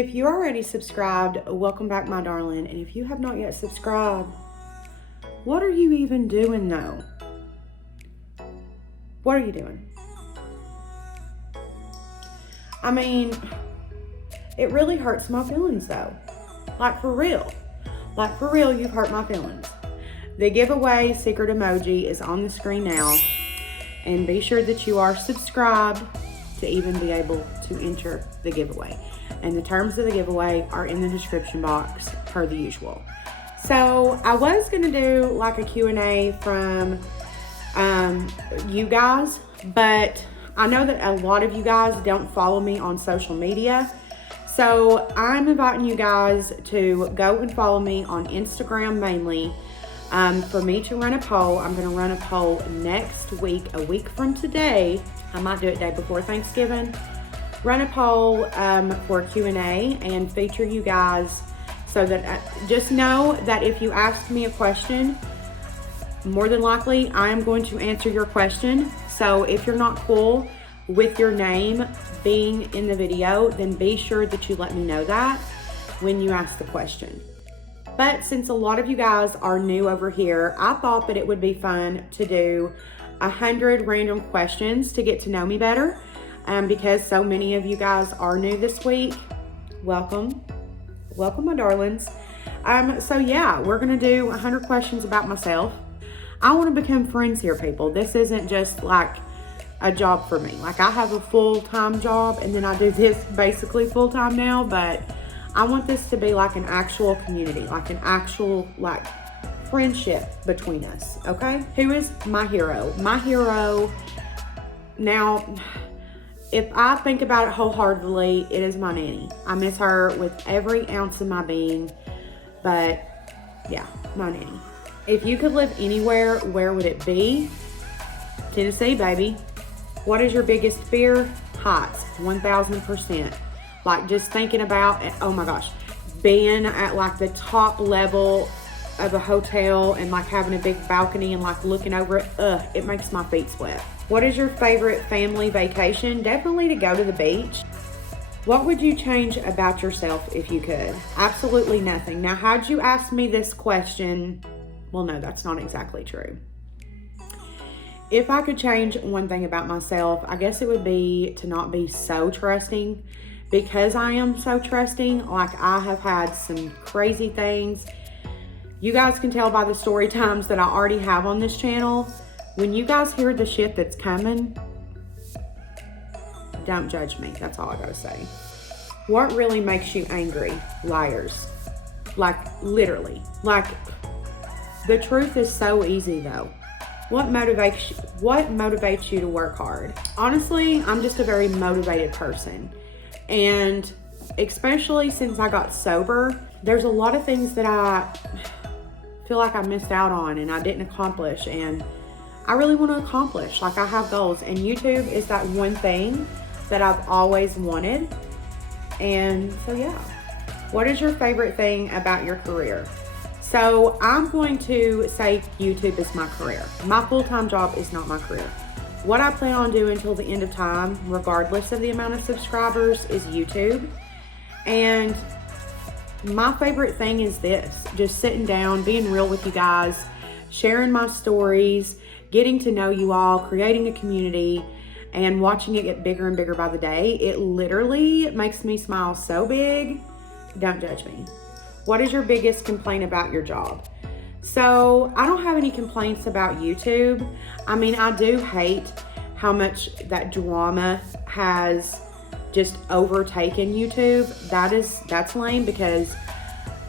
If you're already subscribed, welcome back, my darling. And if you have not yet subscribed, what are you even doing though? What are you doing? I mean, it really hurts my feelings though. Like for real. Like for real, you've hurt my feelings. The giveaway secret emoji is on the screen now. And be sure that you are subscribed to even be able to enter the giveaway. And the terms of the giveaway are in the description box per the usual. So I was gonna do like a Q&A from you guys, but I know that a lot of you guys don't follow me on social media. So I'm inviting you guys to go and follow me on Instagram mainly. For me to run a poll, I'm gonna run a poll next week, a week from today. I might do it day before Thanksgiving. Run a poll for a Q&A and feature you guys, so that just know that if you ask me a question, more than likely I am going to answer your question. So if you're not cool with your name being in the video, then be sure that you let me know that when you ask the question. But since a lot of you guys are new over here, I thought that it would be fun to do 100 random questions to get to know me better. Because so many of you guys are new this week. Welcome my darlings. So yeah, we're gonna do 100 questions about myself. I want to become friends here, people. This isn't just like a job for me. Like I have a full-time job and then I do this basically full-time now, but I want this to be like an actual community, like an actual like friendship between us, okay? Who is my hero? My hero, now, if I think about it wholeheartedly, it is my nanny. I miss her with every ounce of my being, but yeah, my nanny. If you could live anywhere, where would it be? Tennessee, baby. What is your biggest fear? Heights, 1000%. Like just thinking about, oh my gosh, being at like the top level of a hotel and like having a big balcony and like looking over it, it makes my feet sweat. What is your favorite family vacation? Definitely to go to the beach. What would you change about yourself if you could? Absolutely nothing. Now, how'd you ask me this question? Well, no, that's not exactly true. If I could change one thing about myself, I guess it would be to not be so trusting. Because I am so trusting, like I have had some crazy things. You guys can tell by the story times that I already have on this channel. When you guys hear the shit that's coming, don't judge me. That's all I gotta say. What really makes you angry? Liars. Like literally. Like the truth is so easy though. What motivates you to work hard? Honestly, I'm just a very motivated person. And especially since I got sober, there's a lot of things that I feel like I missed out on and I didn't accomplish, and I really want to accomplish. Like I have goals, and YouTube is that one thing that I've always wanted. And so yeah. What is your favorite thing about your career? So I'm going to say YouTube is my career. My full-time job is not my career. What I plan on doing until the end of time, regardless of the amount of subscribers, is YouTube. And my favorite thing is this, just sitting down, being real with you guys, sharing my stories, getting to know you all, creating a community, and watching it get bigger and bigger by the day. It literally makes me smile so big. Don't judge me. What is your biggest complaint about your job? So I don't have any complaints about YouTube. I mean, I do hate how much that drama has just overtaken YouTube. That's lame, because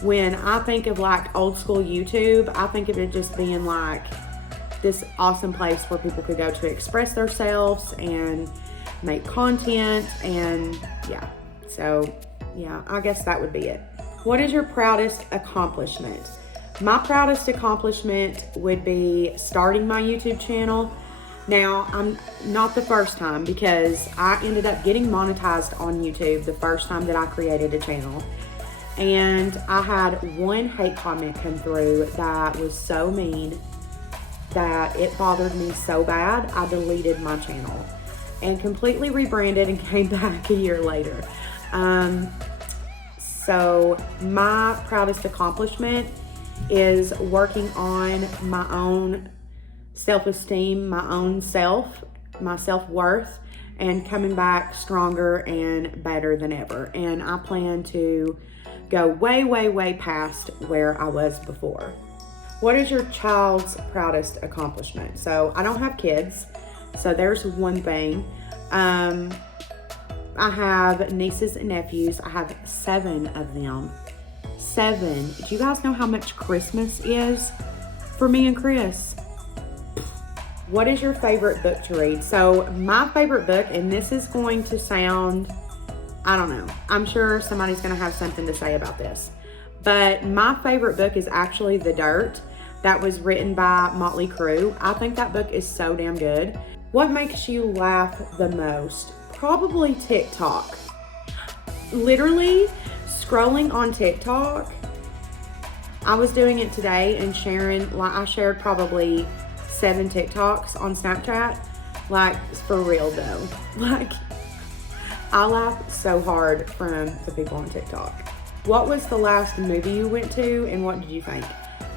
when I think of like old school YouTube, I think of it just being like this awesome place where people could go to express themselves and make content, and yeah. So yeah, I guess that would be it. What is your proudest accomplishment? My proudest accomplishment would be starting my YouTube channel. Now, I'm not the first time, because I ended up getting monetized on YouTube the first time that I created a channel. And I had one hate comment come through that was so mean that it bothered me so bad, I deleted my channel and completely rebranded and came back a year later. So my proudest accomplishment is working on my own self-esteem, my own self, my self-worth, and coming back stronger and better than ever. And I plan to go way, way, way past where I was before. What is your child's proudest accomplishment? So I don't have kids, so there's one thing. I have nieces and nephews. I have 7 of them. 7. Do you guys know how much Christmas is for me and Chris? What is your favorite book to read? So my favorite book, and this is going to sound, I don't know, I'm sure somebody's going to have something to say about this, but my favorite book is actually The Dirt. That was written by Motley Crue. I think that book is so damn good. What makes you laugh the most? Probably TikTok. Literally scrolling on TikTok. I was doing it today and I shared probably 7 TikToks on Snapchat. Like, for real though. Like, I laugh so hard from the people on TikTok. What was the last movie you went to and what did you think?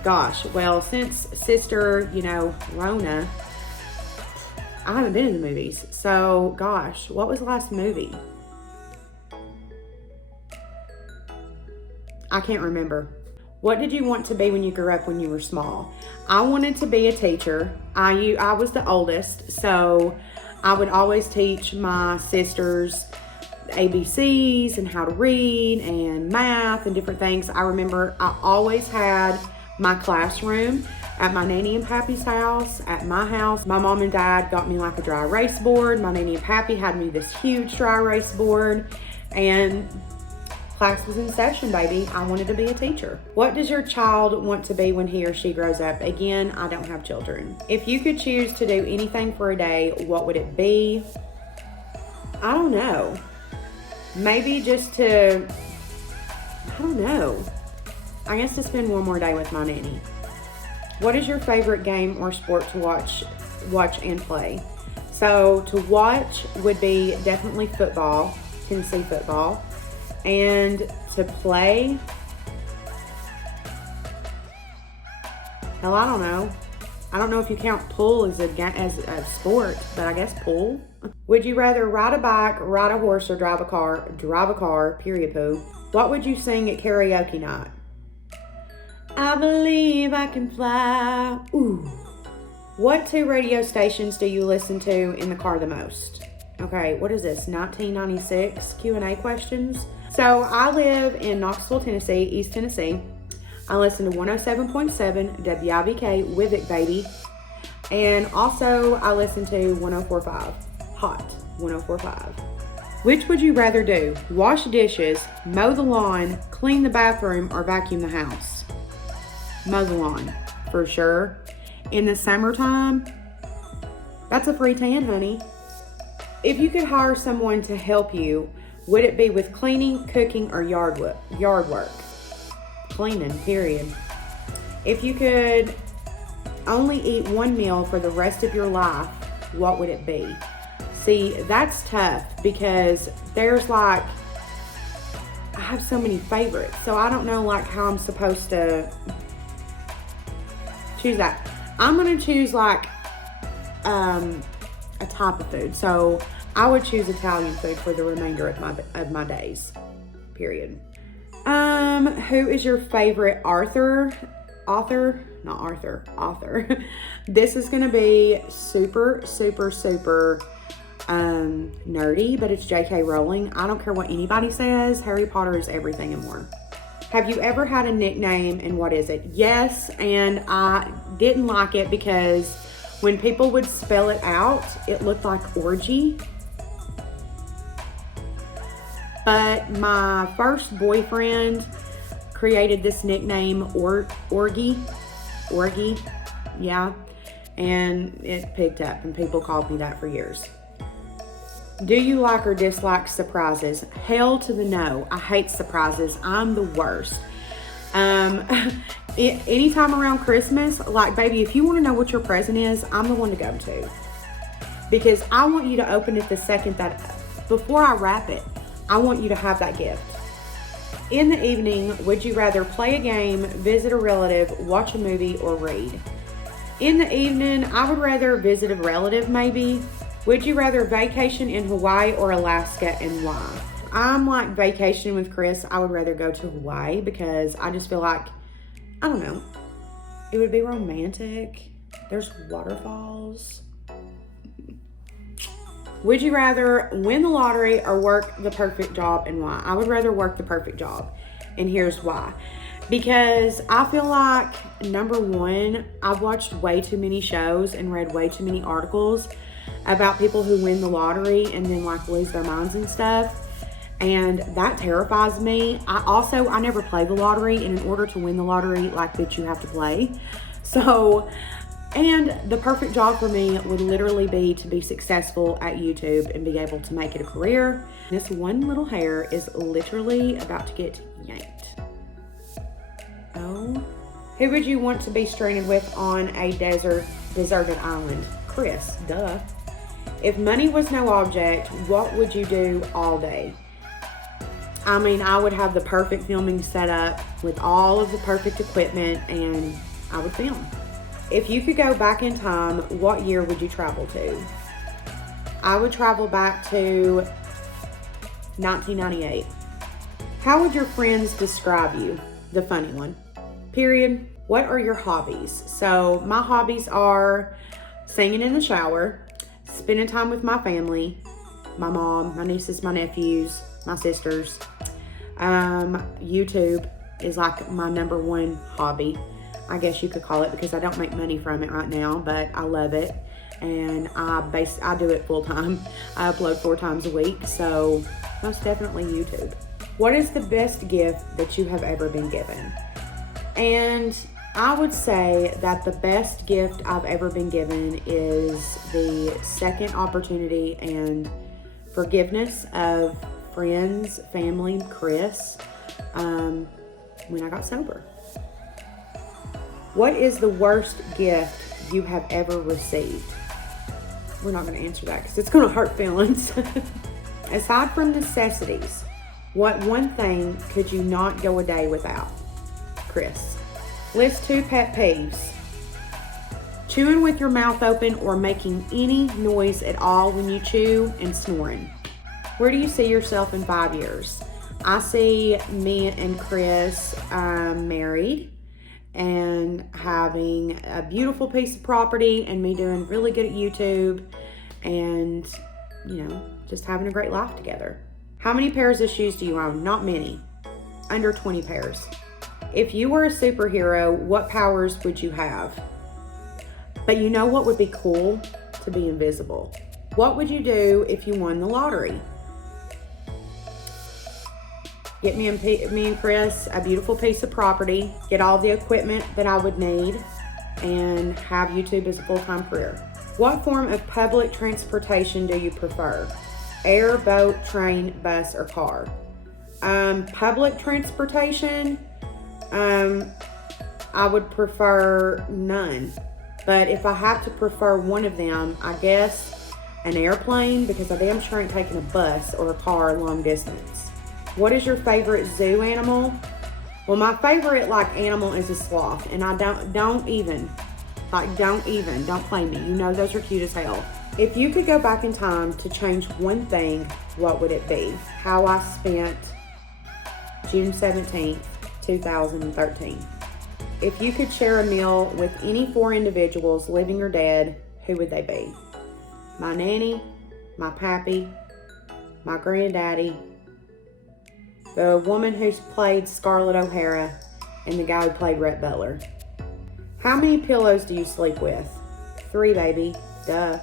Gosh, well, since Sister, Rona, I haven't been in the movies. So, gosh, what was the last movie? I can't remember. What did you want to be when you grew up when you were small? I wanted to be a teacher. I was the oldest, so I would always teach my sisters ABCs and how to read and math and different things. I remember I always had my classroom at my nanny and pappy's house, at my house. My mom and dad got me like a dry erase board. My nanny and pappy had me this huge dry erase board, and class was in session, baby. I wanted to be a teacher. What does your child want to be when he or she grows up? Again, I don't have children. If you could choose to do anything for a day, what would it be? I don't know. Maybe just to, I don't know. I guess to spend one more day with my nanny. What is your favorite game or sport to watch and play? So to watch would be definitely football, Tennessee football. And to play, hell, I don't know. I don't know if you count pool as a sport, but I guess pool. Would you rather ride a bike, ride a horse, or drive a car? Drive a car, period, poo. What would you sing at karaoke night? I believe I can fly. Ooh. What 2 radio stations do you listen to in the car the most? Okay, what is this, 1996 Q&A questions? So I live in Knoxville, Tennessee, East Tennessee. I listen to 107.7 WIBK with it, baby. And also I listen to 104.5, Hot 104.5. Which would you rather do? Wash dishes, mow the lawn, clean the bathroom, or vacuum the house? Mow the lawn, for sure. In the summertime, that's a free tan, honey. If you could hire someone to help you, would it be with cleaning, cooking, or yard work? Cleaning, period. If you could only eat one meal for the rest of your life, what would it be? See, that's tough because there's I have so many favorites, so I don't know how I'm supposed to choose that. I'm gonna choose a type of food. So I would choose Italian food for the remainder of my days, period. Who is your favorite author? This is gonna be super, super, super nerdy, but it's J.K. Rowling. I don't care what anybody says. Harry Potter is everything and more. Have you ever had a nickname and what is it? Yes, and I didn't like it because when people would spell it out, it looked like orgy. But my first boyfriend created this nickname, Orgy, yeah, and it picked up and people called me that for years. Do you like or dislike surprises? Hell to the no. I hate surprises. I'm the worst. Anytime around Christmas, baby, if you want to know what your present is, I'm the one to go to. Because I want you to open it the second before I wrap it, I want you to have that gift. In the evening, would you rather play a game, visit a relative, watch a movie, or read? In the evening, I would rather visit a relative maybe. Would you rather vacation in Hawaii or Alaska, and why? I'm like vacationing with Chris. I would rather go to Hawaii because I just feel like, I don't know, it would be romantic. There's waterfalls. Would you rather win the lottery or work the perfect job, and why? I would rather work the perfect job, and here's why. Because I feel like, number one, I've watched way too many shows and read way too many articles about people who win the lottery and then like lose their minds and stuff. And that terrifies me. I never play the lottery, and in order to win the lottery, like, bitch, you have to play. So, and the perfect job for me would literally be to be successful at YouTube and be able to make it a career. This one little hair is literally about to get yanked. Oh. Who would you want to be stranded with on a deserted island? Chris, duh. If money was no object, what would you do all day? I mean, I would have the perfect filming setup with all of the perfect equipment, and I would film. If you could go back in time, what year would you travel to? I would travel back to 1998. How would your friends describe you? The funny one. Period. What are your hobbies? So my hobbies are singing in the shower, spending time with my family, my mom, my nieces, my nephews, my sisters. YouTube is like my number one hobby, I guess you could call it, because I don't make money from it right now, but I love it, and I do it full time. I upload 4 times a week, so most definitely YouTube. What is the best gift that you have ever been given? And I would say that the best gift I've ever been given is the second opportunity and forgiveness of friends, family, Chris, when I got sober. What is the worst gift you have ever received? We're not going to answer that because it's going to hurt feelings. Aside from necessities, what one thing could you not go a day without? Chris. List 2 pet peeves. Chewing with your mouth open or making any noise at all when you chew, and snoring. Where do you see yourself in 5 years? I see me and Chris married and having a beautiful piece of property, and me doing really good at YouTube, and, you know, just having a great life together. How many pairs of shoes do you own? Not many. Under 20 pairs. If you were a superhero, what powers would you have? But you know what would be cool? To be invisible. What would you do if you won the lottery? Get me and Chris a beautiful piece of property, get all the equipment that I would need, and have YouTube as a full-time career. What form of public transportation do you prefer? Air, boat, train, bus, or car? Public transportation, I would prefer none. But if I have to prefer one of them, I guess an airplane, because I damn sure ain't taking a bus or a car long distance. What is your favorite zoo animal? Well, my favorite animal is a sloth, and I don't even play me. You know those are cute as hell. If you could go back in time to change one thing, what would it be? How I spent June 17th, 2013. If you could share a meal with any 4 individuals, living or dead, who would they be? My nanny, my pappy, my granddaddy, the woman who's played Scarlett O'Hara, and the guy who played Rhett Butler. How many pillows do you sleep with? 3, baby. Duh.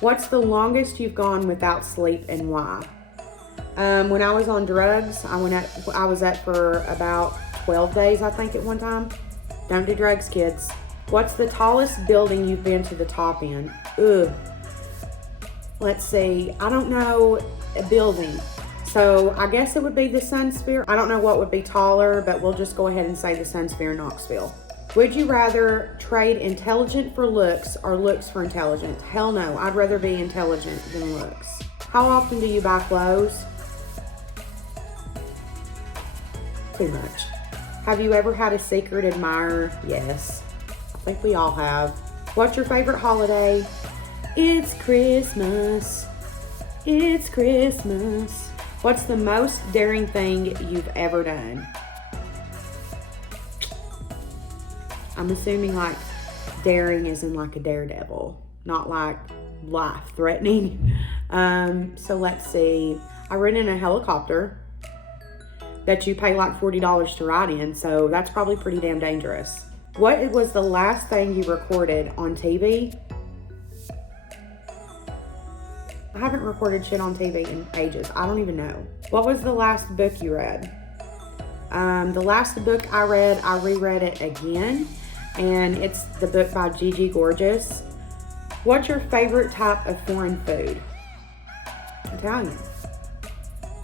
What's the longest you've gone without sleep, and why? When I was on drugs, I was up for about 12 days, I think, at one time. Don't do drugs, kids. What's the tallest building you've been to the top in? Ugh. Let's see. I don't know a building. So I guess it would be the Sun Sphere. I don't know what would be taller, but we'll just go ahead and say the Sun Sphere in Knoxville. Would you rather trade intelligent for looks or looks for intelligence? Hell no. I'd rather be intelligent than looks. How often do you buy clothes? Too much. Have you ever had a secret admirer? Yes. I think we all have. What's your favorite holiday? It's Christmas. It's Christmas. What's the most daring thing you've ever done? I'm assuming like daring is in like a daredevil, not like life-threatening. So let's see. I ran in a helicopter that you pay like $40 to ride in, so that's probably pretty damn dangerous. What was the last thing you recorded on TV? I haven't recorded shit on TV in ages. I don't even know. What was the last book you read? The last book I read, I reread it again, and it's the book by Gigi Gorgeous. What's your favorite type of foreign food? Italian.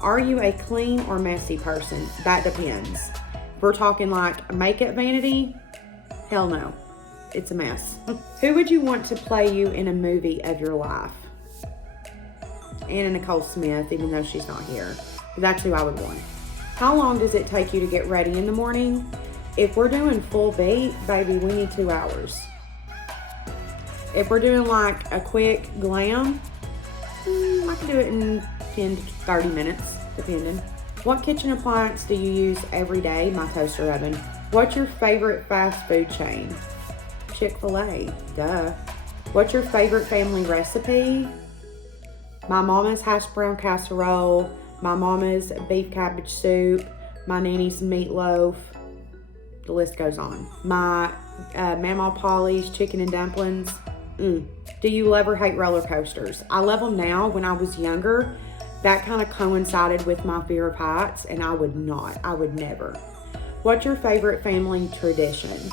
Are you a clean or messy person? That depends. If we're talking like makeup vanity, hell no. It's a mess. Who would you want to play you in a movie of your life? Anna Nicole Smith, even though she's not here. But that's who I would want. How long does it take you to get ready in the morning? If we're doing full beat, baby, we need 2 hours. If we're doing like a quick glam, I can do it in 10 to 30 minutes, depending. What kitchen appliance do you use every day? My toaster oven. What's your favorite fast food chain? Chick-fil-A, duh. What's your favorite family recipe? My mama's hash brown casserole, my mama's beef cabbage soup, my nanny's meatloaf. The list goes on. My Mama Polly's chicken and dumplings. Do you love or hate roller coasters? I love them now. When I was younger, that kind of coincided with my fear of heights, and I would never. What's your favorite family tradition?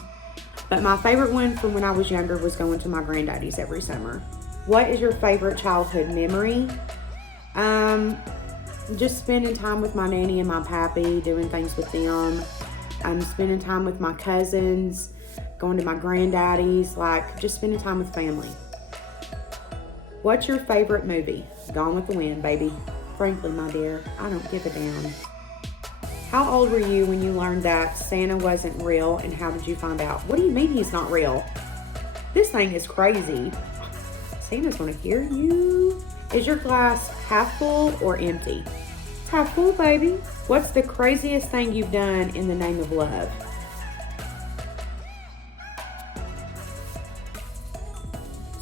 But my favorite one from when I was younger was going to my granddaddy's every summer. What is your favorite childhood memory? Just spending time with my nanny and my pappy, doing things with them. Spending time with my cousins, going to my granddaddy's, like just spending time with family. What's your favorite movie? Gone with the Wind, baby. Frankly, my dear, I don't give a damn. How old were you when you learned that Santa wasn't real, and how did you find out? What do you mean he's not real? This thing is crazy. Santa's gonna hear you. Is your glass half full or empty? Half full, baby. What's the craziest thing you've done in the name of love?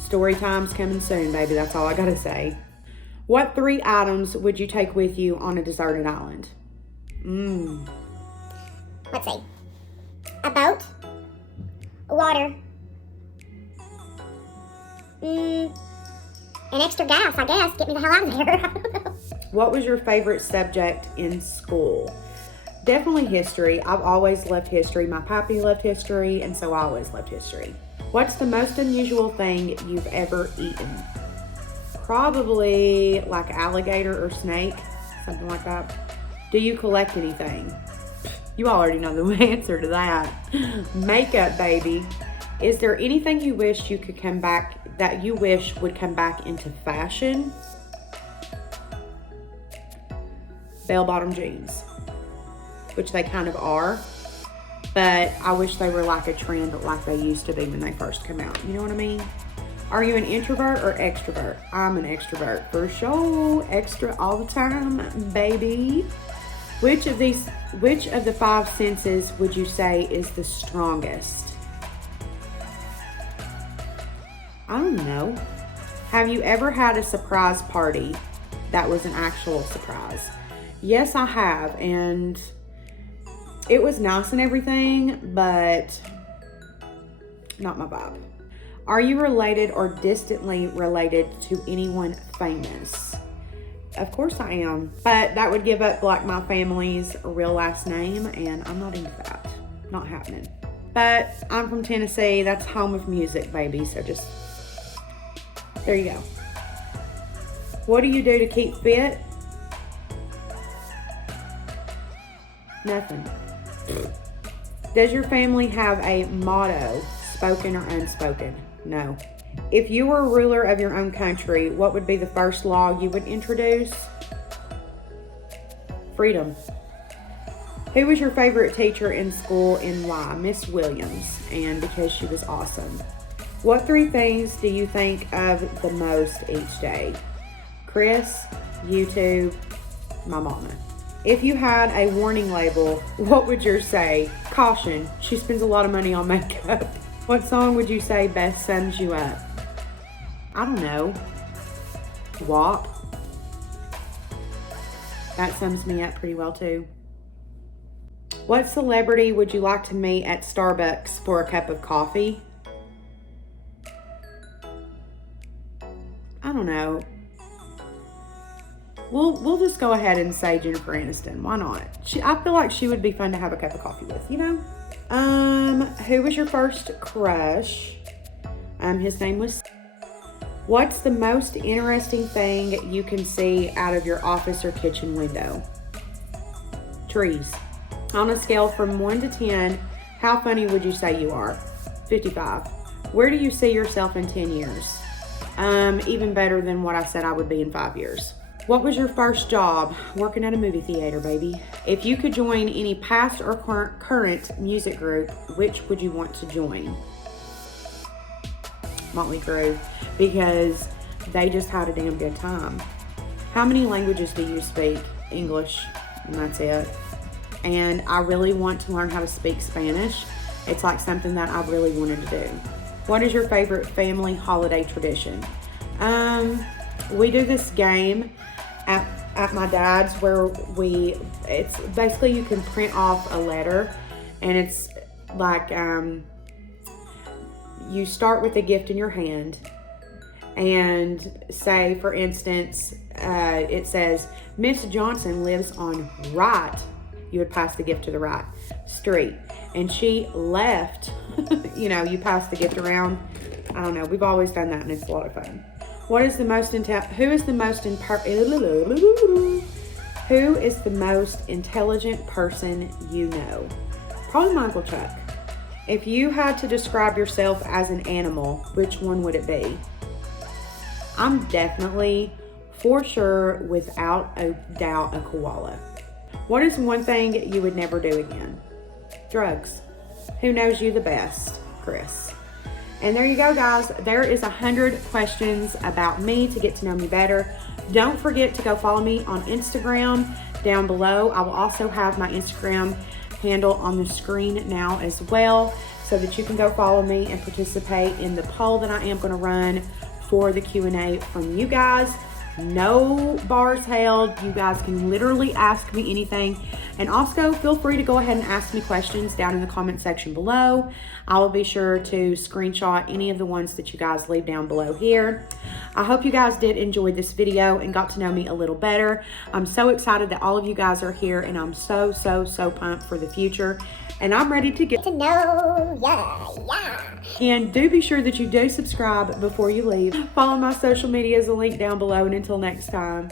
Story time's coming soon, baby. That's all I gotta say. What 3 items would you take with you on a deserted island? Let's see. A boat. Water. An extra gas, I guess. Get me the hell out of here. I don't know. What was your favorite subject in school? Definitely history. I've always loved history. My pappy loved history, and so I always loved history. What's the most unusual thing you've ever eaten? Probably like alligator or snake, something like that. Do you collect anything? You already know the answer to that. Makeup, baby. Is there anything you wish you could come back, that you wish would come back into fashion? Bell-bottom jeans, which they kind of are, but I wish they were like a trend like they used to be when they first come out. You know what I mean? Are you an introvert or extrovert? I'm an extrovert for sure. Extra all the time, baby. Which of the 5 senses would you say is the strongest? I don't know. Have you ever had a surprise party that was an actual surprise? Yes, I have, and it was nice and everything, but not my vibe. Are you related or distantly related to anyone famous? Of course I am, but that would give up like my family's real last name, and I'm not into that. Not happening. But I'm from Tennessee. That's home of music, baby. So just, there you go. What do you do to keep fit? Nothing. Does your family have a motto, spoken or unspoken? No. If you were a ruler of your own country, what would be the first law you would introduce? Freedom. Who was your favorite teacher in school and why? Miss Williams, and because she was awesome. What 3 things do you think of the most each day? Chris, YouTube, my mama. If you had a warning label, what would yours say? Caution, she spends a lot of money on makeup. What song would you say best sums you up? I don't know. WAP. That sums me up pretty well too. What celebrity would you like to meet at Starbucks for a cup of coffee? I don't know. We'll just go ahead and say Jennifer Aniston. Why not? I feel like she would be fun to have a cup of coffee with, you know? Who was your first crush? His name was... What's the most interesting thing you can see out of your office or kitchen window? Trees. On a scale from 1 to 10, how funny would you say you are? 55. Where do you see yourself in 10 years? Even better than what I said I would be in 5 years. What was your first job? Working at a movie theater, baby. If you could join any past or current music group, which would you want to join? Motley Crue, because they just had a damn good time. How many languages do you speak? English, and that's it. And I really want to learn how to speak Spanish. It's like something that I really wanted to do. What is your favorite family holiday tradition? We do this game at my dad's where it's basically you can print off a letter, and it's like you start with a gift in your hand and say, for instance, it says, Miss Johnson lives on right. You would pass the gift to the right street. And she left, you know, you pass the gift around. I don't know. We've always done that, and it's a lot of fun. Who is the most intelligent person you know? Probably my Uncle Chuck. If you had to describe yourself as an animal, which one would it be? I'm definitely, for sure, without a doubt, a koala. What is one thing you would never do again? Drugs. Who knows you the best? Chris. And there you go, guys. There is 100 questions about me to get to know me better. Don't forget to go follow me on Instagram down below. I will also have my Instagram handle on the screen now as well, so that you can go follow me and participate in the poll that I am going to run for the Q&A from you guys. No bars held. You guys can literally ask me anything. And also feel free to go ahead and ask me questions down in the comment section below. I will be sure to screenshot any of the ones that you guys leave down below here. I hope you guys did enjoy this video and got to know me a little better. I'm so excited that all of you guys are here, and I'm so pumped for the future. And I'm ready to get To know, yeah. And do be sure that you do subscribe before you leave. Follow my social media as a link down below. And until next time.